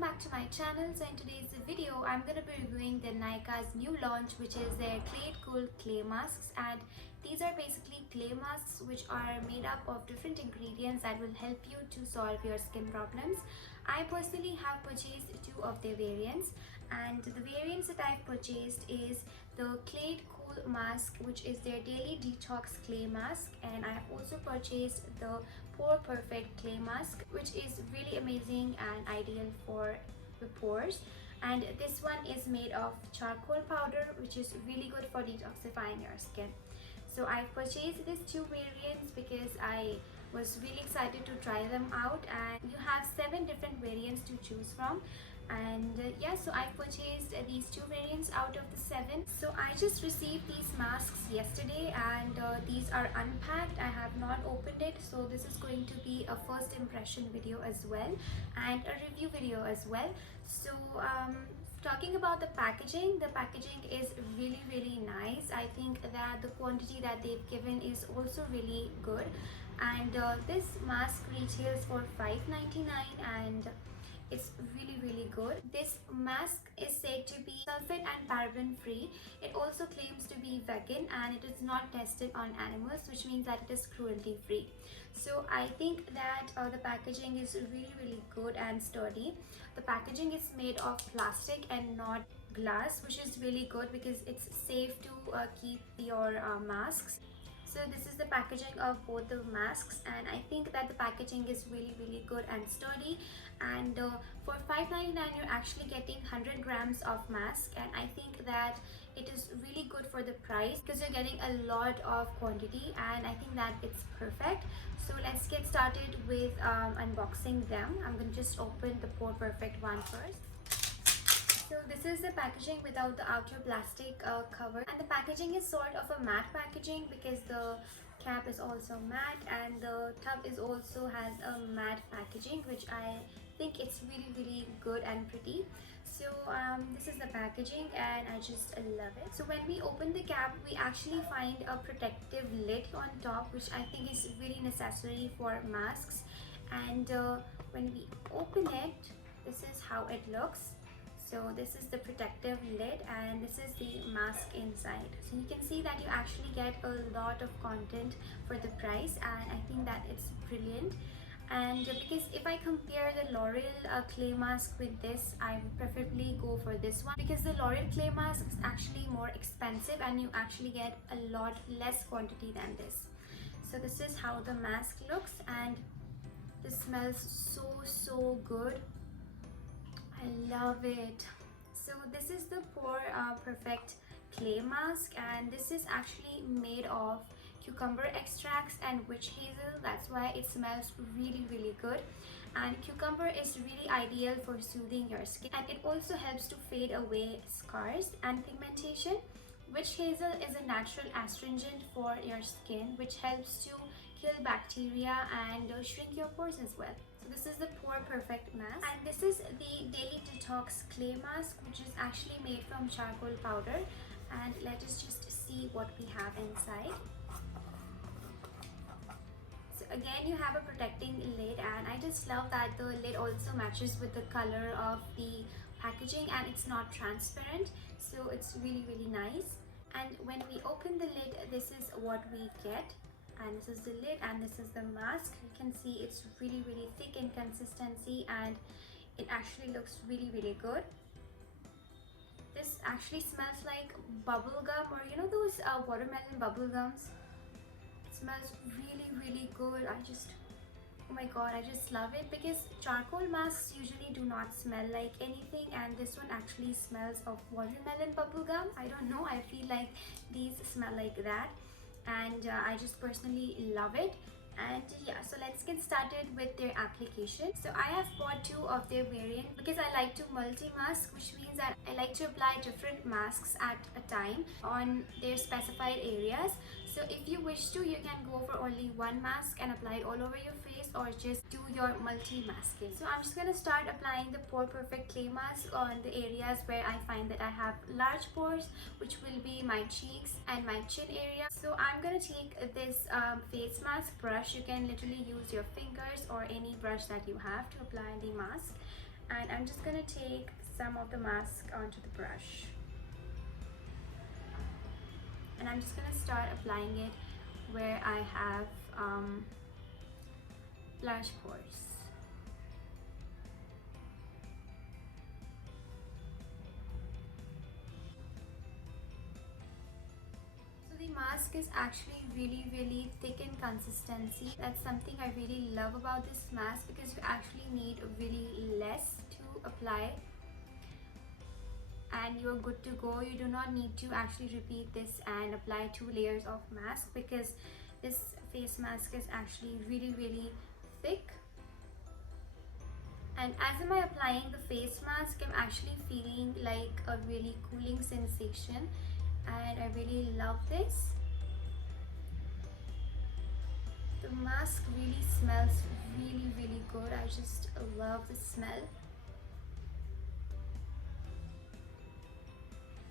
welcome back to my channel. So in today's video I'm going to be reviewing the NYKAA's new launch, which is their Clay Cool Clay Masks, and these are basically clay masks which are made up of different ingredients that will help you to solve your skin problems. I personally have purchased two of their variants, and the variants that I've purchased is the Clay Cool Mask, which is their Daily Detox Clay Mask, and I have also purchased the Pore Perfect Clay Mask, which is really amazing and ideal for the pores. And this one is made of charcoal powder, which is really good for detoxifying your skin. So I purchased these two variants because I was really excited to try them out, and you have 7 different variants to choose from. And yeah, so I purchased these two variants out of the 7. So I just received these masks yesterday, and these are unpacked. I have not opened it, so this is going to be a first impression video as well and a review video as well. So talking about the packaging is really nice. I think that the quantity that they've given is also really good, and this mask retails for $5.99 and it's really good. This mask is said to be sulfate and paraben free. It also claims to be vegan, and it is not tested on animals, which means that it is cruelty free. So I think that the packaging is really good and sturdy. The packaging is made of plastic and not glass, which is really good because it's safe to keep your masks. So this is the packaging of both the masks, and I think that the packaging is really good and sturdy. And for $5.99 you're actually getting 100 grams of mask, and I think that it is really good for the price because you're getting a lot of quantity, and I think that it's perfect. So let's get started with unboxing them. I'm going to just open the Pore Perfect one first. So this is the packaging without the outer plastic cover, and the packaging is sort of a matte packaging because the cap is also matte, and the tub is also has a matte packaging, which I think it's really good and pretty. So this is the packaging, and I just love it. So when we open the cap, we actually find a protective lid on top, which I think is really necessary for masks. And when we open it, this is how it looks. So this is the protective lid, and this is the mask inside. So you can see that you actually get a lot of content for the price, and I think that it's brilliant. And because if I compare the L'Oreal clay mask with this, I would preferably go for this one, because the L'Oreal clay mask is actually more expensive and you actually get a lot less quantity than this. So this is how the mask looks, and this smells so good. I love it. So this is the Pore Perfect Clay Mask, and this is actually made of cucumber extracts and witch hazel. That's why it smells really good. And cucumber is really ideal for soothing your skin, and it also helps to fade away scars and pigmentation. Witch hazel is a natural astringent for your skin, which helps to kill bacteria and shrink your pores as well. This is the Pore Perfect Mask, and this is the Daily Detox Clay Mask, which is actually made from charcoal powder. And let us just see what we have inside. So again, you have a protecting lid, and I just love that the lid also matches with the color of the packaging, and it's not transparent, so it's really nice. And when we open the lid, this is what we get. And this is the lid, and this is the mask. You can see it's really thick in consistency, and it actually looks really good. This actually smells like bubble gum, or you know those watermelon bubble gums. It smells really good. Oh my god, I just love it, because charcoal masks usually do not smell like anything, and this one actually smells of watermelon bubble gum. I don't know, I feel like these smell like that, and I just personally love it. And yeah, so let's get started with their application. So I have bought 2 of their variants because I like to multi-mask, which means that I like to apply different masks at a time on their specified areas. So if you wish to, you can go for only one mask and apply it all over your face, or just do your multi-masking. So I'm just going to start applying the Pore Perfect Clay Mask on the areas where I find that I have large pores, which will be my cheeks and my chin area. So I'm going to take this face mask brush. You can literally use your fingers or any brush that you have to apply the mask. And I'm just gonna take some of the mask onto the brush, and I'm just gonna start applying it where I have large pores. So the mask is actually really thick in consistency. That's something I really love about this mask, because you actually need really less to apply and you're good to go. You do not need to actually repeat this and apply 2 layers of mask, because this face mask is actually really thick. And as am I applying the face mask, I'm actually feeling like a really cooling sensation, and I really love this. The mask really smells really good. I just love the smell.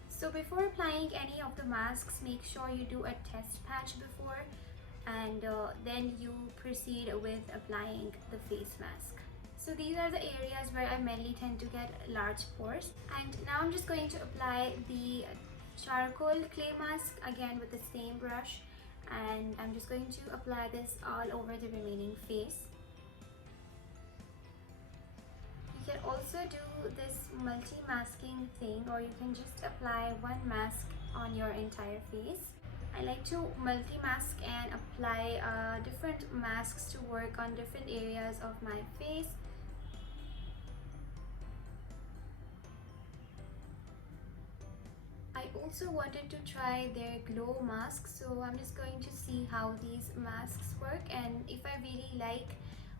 So before applying any of the masks, make sure you do a test patch before, and then you proceed with applying the face mask. So these are the areas where I mainly tend to get large pores. And now I'm just going to apply the charcoal clay mask again with the same brush, and I'm just going to apply this all over the remaining face. You can also do this multi-masking thing, or you can just apply one mask on your entire face. I like to multi-mask and apply different masks to work on different areas of my face. I also wanted to try their glow mask, so I'm just going to see how these masks work, and if I really like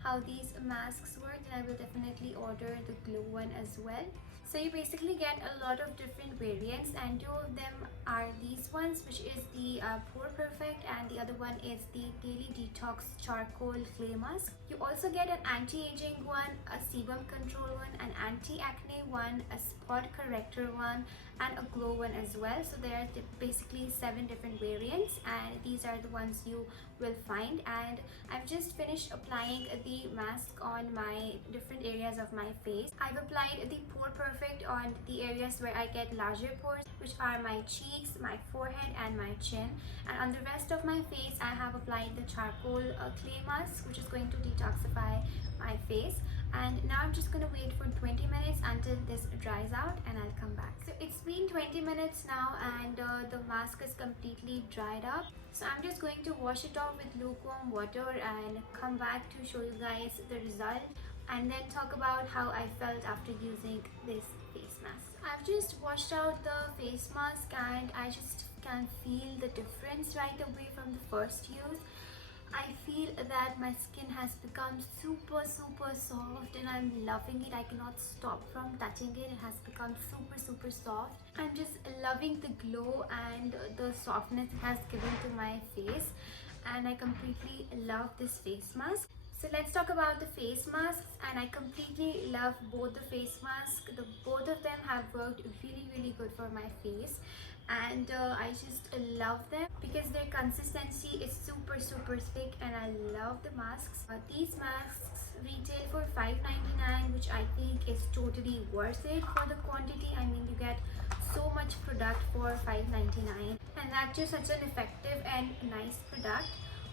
how these masks work, then I will definitely order the glow one as well. So you basically get a lot of different variants, and 2 of them are these ones, which is the Pore Perfect, and the other one is the Daily Detox Charcoal Clay Mask. You also get an anti-aging one, a sebum control one, an anti-acne one, a spot corrector one, and a glow one as well. So there are basically 7 different variants, and these are the ones you will find. And I've just finished applying the mask on my different areas of my face. I've applied the Pore Perfect on the areas where I get larger pores, which are my cheeks, my forehead, and my chin. And on the rest of my face, I have applied the charcoal clay mask, which is going to detoxify my face. And now I'm just gonna wait for 20 minutes until this dries out, and I'll come back. So it's been 20 minutes now, and the mask is completely dried up. So I'm just going to wash it off with lukewarm water and come back to show you guys the result, and then talk about how I felt after using this face mask. I've just washed out the face mask, and I just can feel the difference right away from the first use. I feel that my skin has become super soft, and I'm loving it. I cannot stop from touching it. It has become super soft. I'm just loving the glow and the softness it has given to my face, and I completely love this face mask. So let's talk about the face masks, and I completely love both the face masks. Both of them have worked really good for my face, and I just love them because their consistency is super thick, and I love the masks. These masks retail for $5.99, which I think is totally worth it for the quantity. I mean, you get so much product for $5.99, and that's just such an effective and nice product.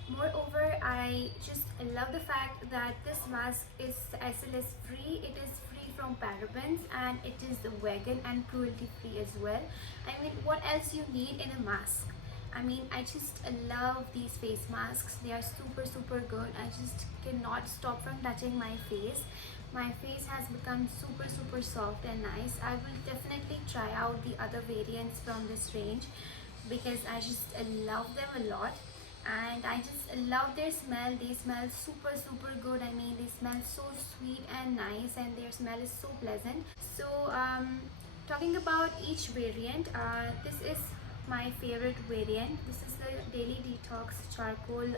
Moreover, I just love the fact that this mask is SLS free. It is free from parabens, and it is vegan and cruelty free as well. I mean, what else you need in a mask? I mean, I just love these face masks. They are super good. I just cannot stop from touching my face. My face has become super soft and nice. I will definitely try out the other variants from this range because I just love them a lot, and I just love their smell. They smell super good. I mean, they smell so sweet and nice, and their smell is so pleasant. So talking about each variant, this is my favorite variant. This is the Daily Detox Charcoal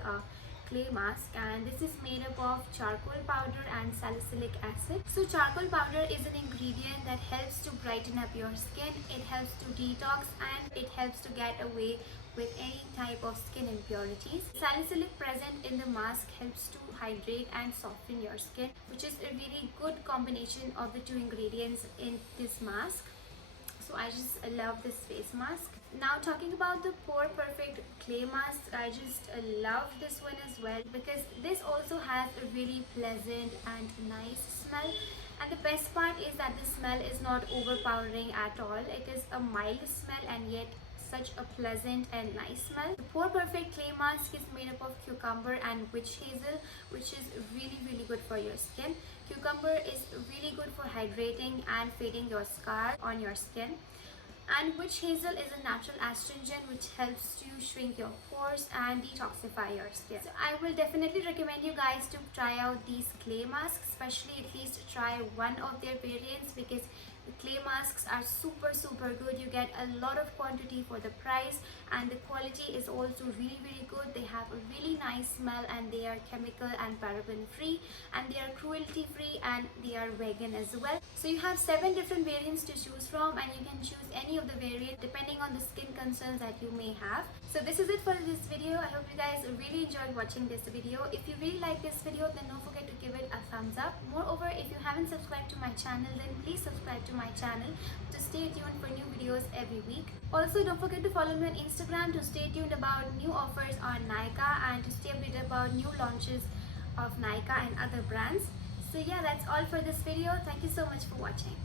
Clay Mask, and this is made up of charcoal powder and salicylic acid. So charcoal powder is an ingredient that helps to brighten up your skin. It helps to detox, and it helps to get away with any type of skin impurities. Salicylic present in the mask helps to hydrate and soften your skin, which is a really good combination of the two ingredients in this mask. So I just love this face mask. Now talking about the Pore Perfect Clay Mask, I just love this one as well because this also has a really pleasant and nice smell. And the best part is that the smell is not overpowering at all. It is a mild smell and yet such a pleasant and nice smell. The Pore Perfect Clay Mask is made up of cucumber and witch hazel, which is really good for your skin. Cucumber is really good for hydrating and fading your scar on your skin. And witch hazel is a natural astringent which helps to shrink your pores and detoxify your skin. So I will definitely recommend you guys to try out these clay masks, especially at least try one of their variants because the clay masks are super good. You get a lot of quantity for the price and the quality is also really good. They have a really nice smell and they are chemical and paraben free and they are cruelty free and they are vegan as well. So you have 7 different variants to choose from and you can choose any of the variant depending on the skin concerns that you may have. So this is it for this video. I hope you guys really enjoyed watching this video. If you really like this video, then don't forget to give it a thumbs up. Moreover, if you haven't subscribed to my channel, then please subscribe to my channel to stay tuned for new videos every week. Also, don't forget to follow me on Instagram to stay tuned about new offers on NYKAA and to stay updated about new launches of NYKAA and other brands. So yeah, that's all for this video. Thank you so much for watching.